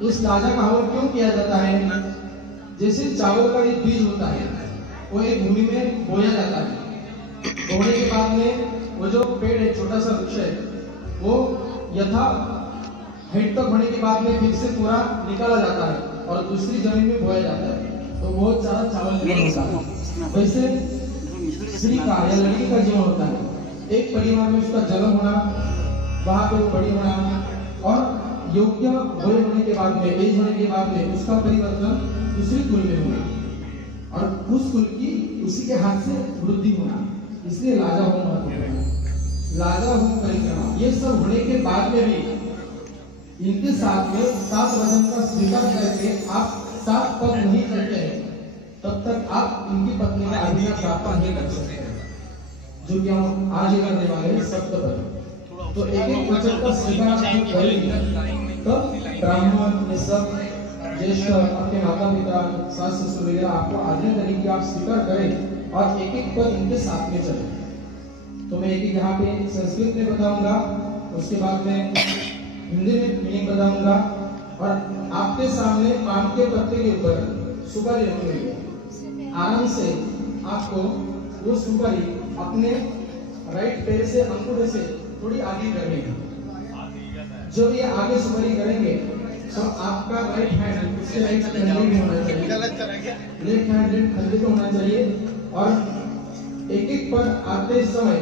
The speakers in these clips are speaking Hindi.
इस लाजा का हवन क्यों किया जाता है? जैसे चावल का एक बीज होता है, वो एक भूमि में बोया जाता है। बोने के बाद में वो जो पेड़ है, छोटा सा वृक्ष है, वो यथा हाइट तक होने के बाद में फिर से पूरा निकाला जाता है और दूसरी जमीन में बोया जाता है, तो बहुत सारा चावल। वैसे स्त्री का या लड़की का जीवन होता है, एक परिवार में उसका जन्म होना, वहां पे वो बड़ी होना और योग्य बड़े होने के बाद में, एज होने के बाद में उसका परिवर्तन दूसरी कुल में होना और उस कुल की उसी के हाथ से वृद्धि होना, इसलिए लाजा होम महत्वपूर्ण है। लाजा होम परिक्रमा ये सब होने के बाद में भी इनके साथ में 7 वचन का स्वीकार करके आप 7 पद नहीं करते हैं, तब तक आप इनकी पत्नी का अधिकार प्राप्त नहीं कर सकते, जो कि हम आज करने वाले हैं सप्त पद। तो एक एक वचन का स्वीकार करेंगे तब ब्राह्मण ये सब ज्येष्ठ अपने माता पिता सास ससुर वगैरह आपको आज्ञा करें कि आप स्वीकार करें और एक एक पद इनके साथ में चले। तो मैं एक एक यहाँ पे संस्कृत में बताऊंगा, उसके बाद में हिंदी में मीनिंग बताऊंगा और आपके सामने पान के पत्ते के ऊपर सुपारी रखी हुई है। आराम से आपको वो सुपारी अपने राइट पैर से अंगूठे से थोड़ी आगे करनी है। जब ये आगे सुपारी करेंगे तो आपका राइट हैंड उसके राइट कंधे में होना चाहिए, लेफ्ट हैंड लेफ्ट कंधे पे होना चाहिए और एक एक पर आते समय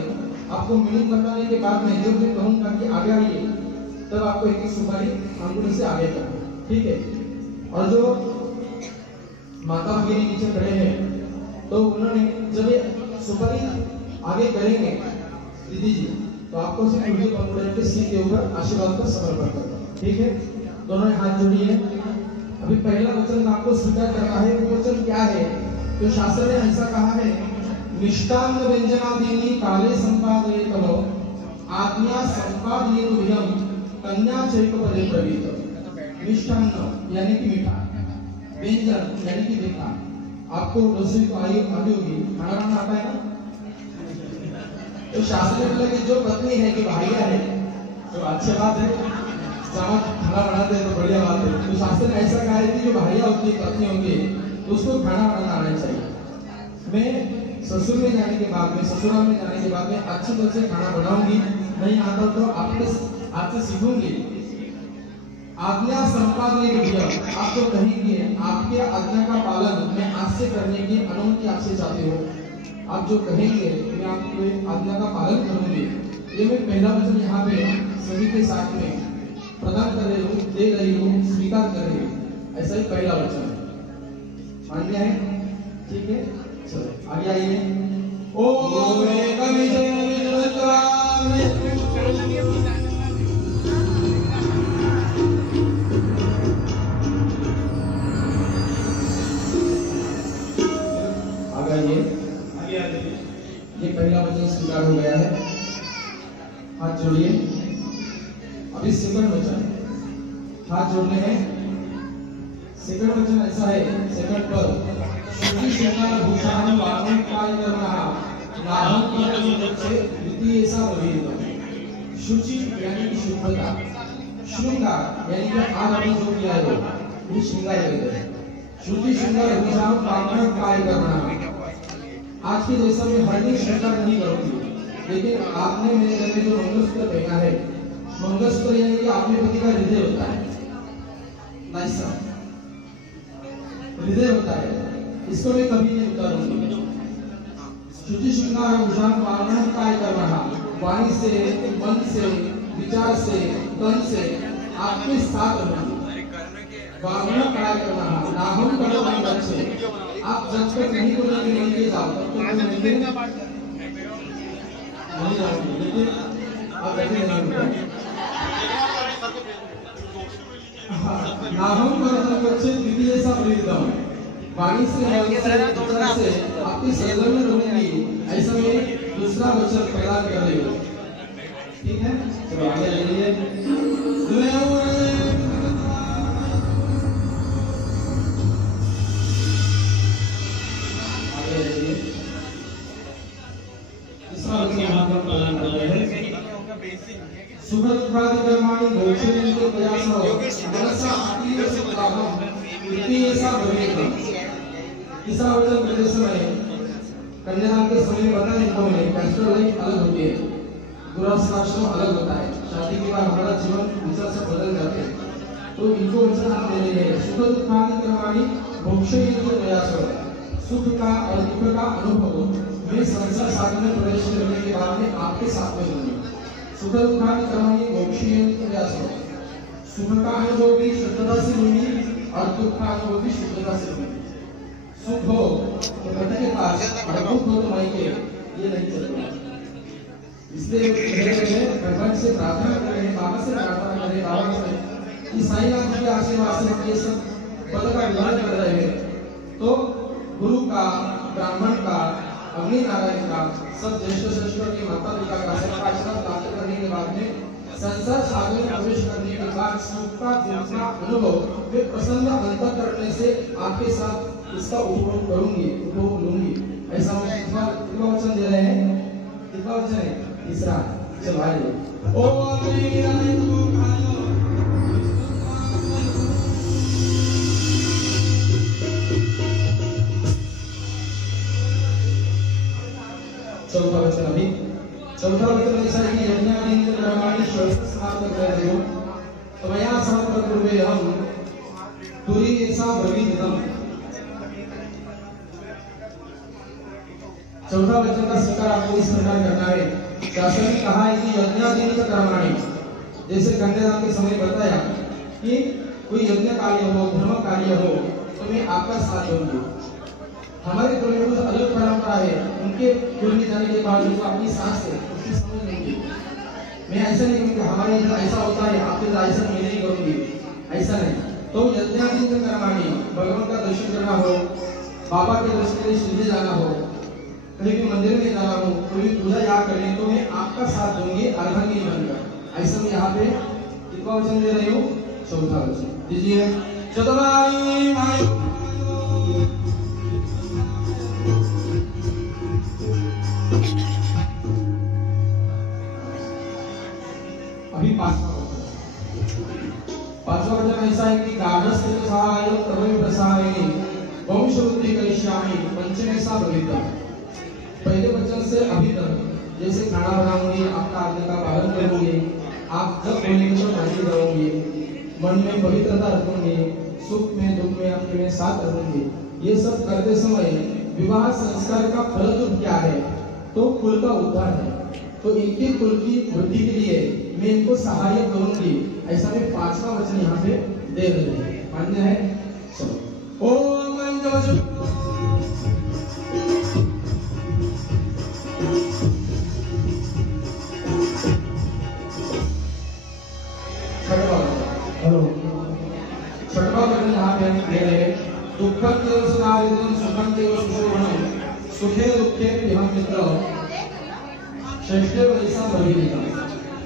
आपको मीनिंग बताने के बाद में जब मैं कहूंगा कि आगे आइए, तब आपको एक एक सुपारी अंगूठे से आगे करना, ठीक है। और जो माता वगैरह नीचे खड़े हैं तो उन्होंने जब ये सुपारी आगे करेंगे दीदी जी, तो आपको सिर्फ उंगली पकड़ के सिर के ऊपर आशीर्वाद का समर्पण करना, ठीक है। दोनों हाथ जोड़िए। अभी पहला वचन आपको स्वीकार करना है, वो वचन क्या है? तो शास्त्र ने ऐसा कहा है, मिष्टान्न व्यंजनादीनि काले संपादयेतव आज्ञा संपादयेतुभ्यम कन्या चैकपदे प्रवीत। मिष्टान्न यानी कि मीठा, व्यंजन यानी कि मीठा। आपको रसोई तो आती होगी, खाना बनाना आता है ना? तो शास्त्र ने बोला कि जो पत्नी है कि भाइया है तो अच्छी बात है, खाना बनाते हैं तो बढ़िया बात है। तो शास्त्र ने ऐसा कहा है कि जो भाइया होती है, पत्नी होगी, तो उसको खाना बनाना आना चाहिए। मैं ससुर में जाने के बाद में, ससुराल में जाने के बाद में अच्छी तरह से खाना बनाऊंगी, नहीं आता तो आपसे सीखूंगी। आज्ञा संपादन आप तो कहेंगे, आपके आज्ञा का पालन मैं आज से करने की अनुमति आपसे चाहती हूँ। आप जो कहेंगे मैं आपको आज्ञा का पालन करूंगी। ये मैं पहला वचन यहाँ पे सभी के साथ में प्रदान कर रही हूँ, दे रही हूँ, स्वीकार कर रही हूँ। ऐसा ही पहला वचन मान लिया है, ठीक है। चलो आगे आइए। ओम ये पहला वचन स्वीकार हो गया है, हाथ जोड़िए। अभी सेकंड वचन हाथ जोड़ने हैं। सेकंड वचन ऐसा है, सेकंड पर शुचि श्रृंगार भूषण वाहन काय करना नाहं परमोदचे द्वितीय ऐसा भवेत्। शुचि यानी कि शुद्धता, श्रृंगार यानी कि आज आपने जो किया है वो श्रृंगार है। शुचि श्रृंगार भूषण वाहन काय करना। आज के जैसा मैं हर दिन श्रृंगार नहीं करूंगी, लेकिन आपने मेरे घर में जो मंगलसूत्र पहना है, मंगलसूत्र यानी कि आपने पति का हृदय होता है, हृदय होता है, इसको मैं कभी नहीं उतारूंगी। शुचि श्रृंगार भूषण वाहन काय करना, वाणी से, मन से, विचार से, तन से आपके साथ रहना। वाहन काय करना नाहं परमोदचे। आप जब तक नहीं बोलेंगे नहीं ले जाओ, तब तक नहीं जाओगे, लेकिन आप ऐसे नहीं बोलेंगे। नाहं परमोदचे द्वितीय ऐसा भवेत्। वाणी से, मन से, विचार से आपकी संलग्न रहूंगी, ऐसा मैं दूसरा वचन प्रदान कर रही हूँ, ठीक है। चलो आगे जाइए। सुखद कर्माणि मोक्षेन्द्र प्रयासः मनसा अतीव इतनी ऐसा बनेगा। तीसरा वचन करते समय कन्यादान के समय में बताने को मिले कैस्ट्रल लाइफ अलग होती है, गृहस्थाश्रम अलग होता है, शादी के बाद हमारा जीवन विचार से बदल जाते हैं। तो इनको वचन आप ले रहे हैं, सुख दुखादि कर्माणि मोक्षयेतु प्रयासो, सुख का और दुख का अनुभव मैं संसार सागर में प्रवेश करने के बाद में आपके साथ में लूंगी। सुख दुखादि कर्माणि मोक्षयेतु प्रयासो, सुख का अनुभव भी शुद्धता से लूंगी और दुख का अनुभव भी शुद्धता से लूंगी। सुख हो तो पति के पास और दुख हो तो मायके, ये नहीं चलेगा। इसलिए भगवान से प्रार्थना करें, बाबा से प्रार्थना करें, बाबा से कि साईनाथ जी के आशीर्वाद से ये सब पद का विधान कर रहे हैं। तो गुरु का, ब्राह्मण का, अग्नि नारायण का, सब ज्येष्ठ श्रेष्ठों के माता पिता का सबका आशीर्वाद प्राप्त करने के बाद में संसार सागर में प्रवेश करने के बाद सुख का दुख का अनुभव वे प्रसन्न अंतःकरण से आपके साथ इसका उपभोग करूंगी, उपभोग लूंगी। ऐसा कितना वचन दे रहे हैं, कितना वचन है? तीसरा। चलो आइए। ओ चौथा वचन अभी, चौथा वचन ऐसा है कि यज्ञादि कर्माणि समाप्त कर दो त्वया समर्पण पूर्वे हम तुरी ऐसा ब्रवीदितम्। चौथा वचन का स्वीकार आपको इस प्रकार करना है। शास्त्र ने कहा है कि यज्ञादि कर्माणि, जैसे कन्यादान के समय बताया कि कोई यज्ञ कार्य हो, धर्म कार्य हो तो मैं आपका साथ दूंगी। हमारे कुल में कुछ अलग परंपरा है, उनके कुल में जाने के बाद जो अपनी सांस है उसकी समझ लेंगे। मैं ऐसा नहीं कहूँगा हमारे इधर ऐसा होता है, आपके इधर ऐसा मैं नहीं करूँगी, ऐसा नहीं। तो यज्ञादि कर्माणि, भगवान का दर्शन करना हो, बाबा के दर्शन के लिए शिरडी जाना हो, कहीं भी मंदिर में जाना हो, कोई पूजा याद करनी तो मैं आपका साथ दूंगी अर्धांगिनी बनकर। ऐसा मैं यहाँ पे कितना वचन दे रही हूँ? चौथा वचन दीजिए। चतुराई मायु अभी पांचवा वचन ऐसा है कि गाढ़स्थ सहाय तवे प्रसारिणी वंशवृद्धि करिष्यामि पंचमे सा भविता। पहले वचन से अभी तक जैसे खाना बनाऊंगी, आपका आज्ञा का पालन करूंगी, आप जब बोलेंगे तो राजी रहूंगी, मन में पवित्रता रखूंगी, सुख में दुख में आपके में साथ रहूंगी। ये सब करते समय विवाह संस्कार का फलस्वरूप क्या है? तो कुल का उद्धार है। तो इनके कुल की वृद्धि के लिए मैं इनको सहायक करूंगी। ऐसा मैं पांचवा वचन यहाँ पे दे रही हूँ। मान्य है? चलो ओम हेलो छठवा वचन यहाँ पे दे रहे हैं। दुःखं केव सुनारिदं सुखं केव सुशोभनं सुखे दुःखे यह मित्र श्रेष्ठे वैसा भविता।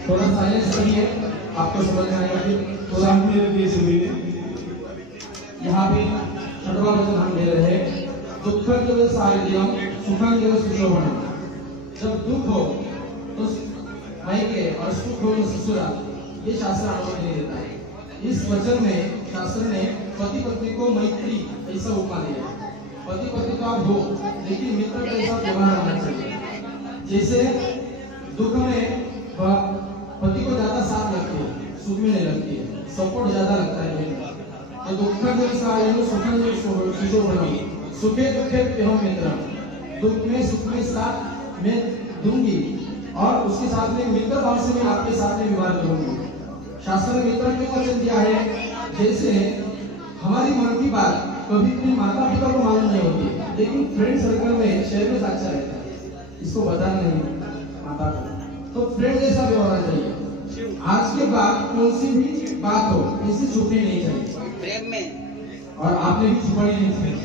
थोड़ा साइलेंस करिए, आपको समझ में आएगा कि थोड़ा मेरे लिए सुनिए। यहाँ पे छठवा वचन हम दे रहे हैं, दुःखं केव सुनारिदं सुखं केव सुशोभनं। जब दुख हो तो मायके और सुख हो तो ससुराल, ये शास्त्र अनुमति नहीं देता है। इस वचन में शास्त्र ने पति पत्नी को मैत्री ऐसा उपमा दिया। पति पत्नी तो आप हो, लेकिन मित्र का ऐसा व्यवहार होना चाहिए। जैसे दुख में पति को ज्यादा साथ लगती है, सुख में नहीं लगती है, सपोर्ट ज्यादा लगता है। तो दुःखं केव सुखं केव सुशोभनं सुखे दुखे यह मित्र। दुख में सुख में साथ मैं दूंगी और उसके साथ में मित्र भाव से मैं आपके साथ में व्यवहार करूंगी। शास्त्र ने मित्र क्यों वचन दिया है? जैसे हमारी मन की बात कभी भी माता पिता को मालूम नहीं होती, लेकिन फ्रेंड सर्कल में शहर में अच्छा रहता है, इसको बताना नहीं माता को। तो फ्रेंड जैसा व्यवहार चाहिए। आज के बाद कौन सी भी बात हो इसे छुपनी नहीं चाहिए प्रेम में, और आपने भी छुपानी नहीं चाहिए।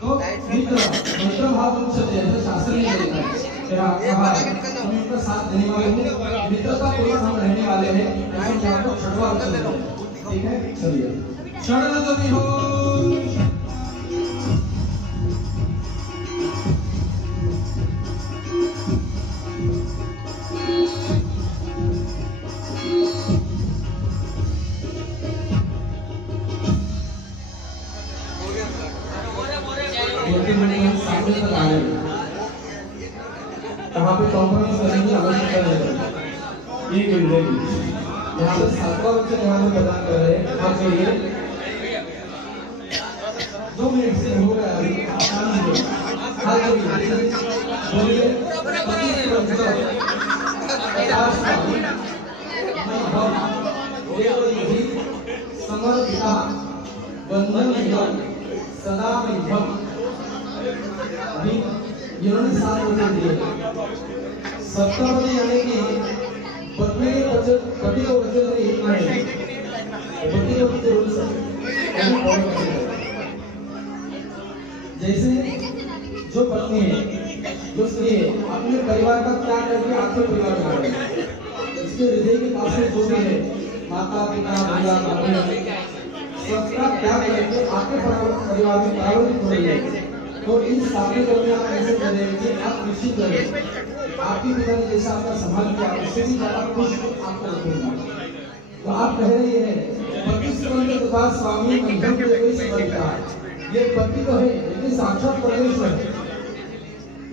तो मित्र भाव उच्चते ऐसा शास्त्र ने लिखा है। हम इनका साथ देने वाले हैं, मित्रता पूर्वक हम रहने वाले हैं। ऐसा आपको छठवा वचन, ठीक है? चलिए शरण हो। बढ़ते बढ़ते हम सामने तक आ गए। वहाँ पे कॉन्फ्रेंस करने की आवश्यकता नहीं है। ये मिलेगी यहाँ पे 7वां लेक्चर यहाँ पे प्रदान कर रहे हैं। आप बोलिए 2 मिनट से हो गया अभी हाथ बोलिए समर्पिता वंदनीयं सदा मह्यम। इन्होंने 7 वचन दिए। 7वां यानी कि पत्नी के वचन पति का वचन से इतना है, पति का वचन रूल्स है। जैसे जो पत्नी है, जो स्त्री है, अपने परिवार का त्याग करके आपके परिवार में आ रही है। इसके हृदय के पास में जो भी है, माता पिता भैया भाभी सबका त्याग करके आपके परिवार में परावर्तित हो रही है। तो इन साथी करने आप ऐसे करें कि आप निश्चित करें आपके पिता ने जैसा आपका संभाल किया उससे भी ज्यादा खुश आपको रखेगा। तो आप कह रहे हैं पति तथा स्वामी मध्यम देवी समर्पिता। ये पति तो है लेकिन साक्षात परमेश्वर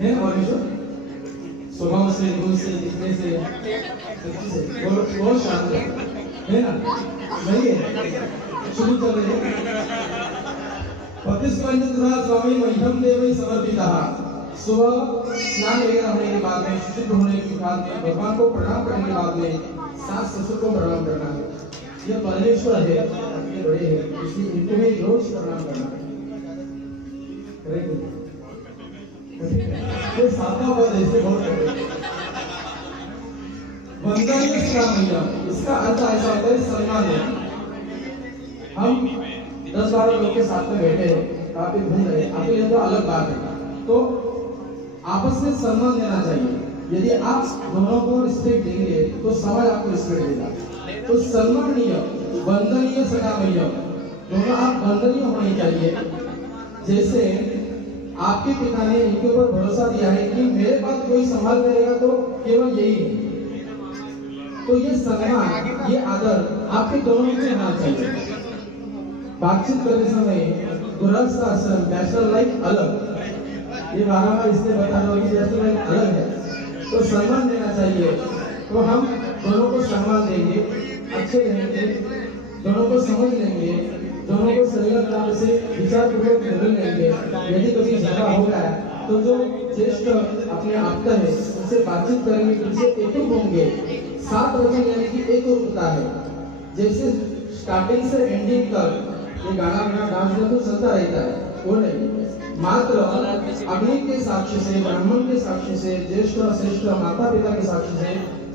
है परमेश्वर। स्वभाव से, गुण से, दिखने से बहुत शांत है ना? नहीं है? शुरू कर रहे हैं। पतिस्पंद तथा स्वामी मह्यम देवी समर्पिता। सुबह स्नान वगैरह होने के बाद में, शुद्ध होने के बाद में, भगवान को प्रणाम करने के बाद में सास ससुर को प्रणाम करना है। यह परमेश्वर है, अपने बड़े हैं, इसलिए इनको भी रोज प्रणाम करना है। ये 7वां पद ऐसे बहुत वंदनीय स्वामी। इसका अर्थ ऐसा होता है सम्मान है। हम 10-12 लोग के साथ में बैठे हैं, काफी घूम रहे हैं, आपको ये तो अलग बात है। तो आपस में सम्मान देना चाहिए। यदि आप दोनों को रिस्पेक्ट देंगे तो समाज आपको रिस्पेक्ट देगा। तो सम्मानीय वंदनीय सदामय दोनों आप वंदनीय होने चाहिए। जैसे आपके पिता ने इनके ऊपर भरोसा दिया है कि मेरे पास कोई संभाल करेगा तो केवल यही है। तो ये सम्मान, ये आदर आपके दोनों में होना चाहिए। बातचीत करने समय गृहस्थ आश्रम बैचलर लाइफ अलग, ये 12 बार इसलिए बता रहा हूँ कि बैचलर लाइफ अलग है। तो सम्मान देना चाहिए। तो हम दोनों को सम्मान देंगे, अच्छे रहेंगे, दोनों को समझ लेंगे, दोनों को संलग्न से विचारपूर्वक निर्णय लेंगे। यदि कभी झगड़ा हो गया तो जो ज्येष्ठ अपने आपका है उनसे बातचीत करेंगे, उनसे एकजुट होंगे। 7 वचन यानी कि एक होता है। जैसे स्टार्टिंग से एंडिंग तक ये गाना बना डांस में तो चलता रहता है, वो नहीं। मात्र अग्नि के साक्ष्य से, ब्राह्मण के साक्ष्य से, ज्येष्ठ श्रेष्ठ माता पिता के साक्ष्य से,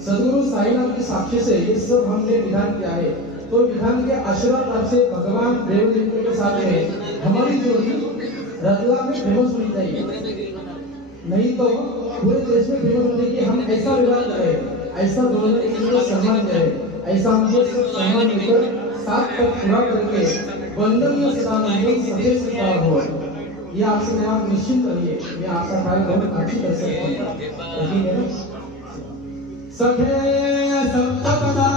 सदगुरु साईनाथ के साक्ष्य से ये सब हमने विधान किया है। तो विधान के आशीर्वाद आपसे भगवान देवदेवों के साथ है। हमारी जोड़ी रतला में फेमस होनी चाहिए, नहीं तो पूरे देश में फेमस होने की हम ऐसा विवाद करें, ऐसा दोनों एक दूसरे को सम्मान करें, ऐसा मुझे सब सम्मान देकर 7 पद पूरा करके वंदनीय सदामय सफेद सत्कार हो। ये आपसे मैं आप निश्चित करिए, ये आपका कार्य बहुत अच्छी तरह से सखे सप्तपदा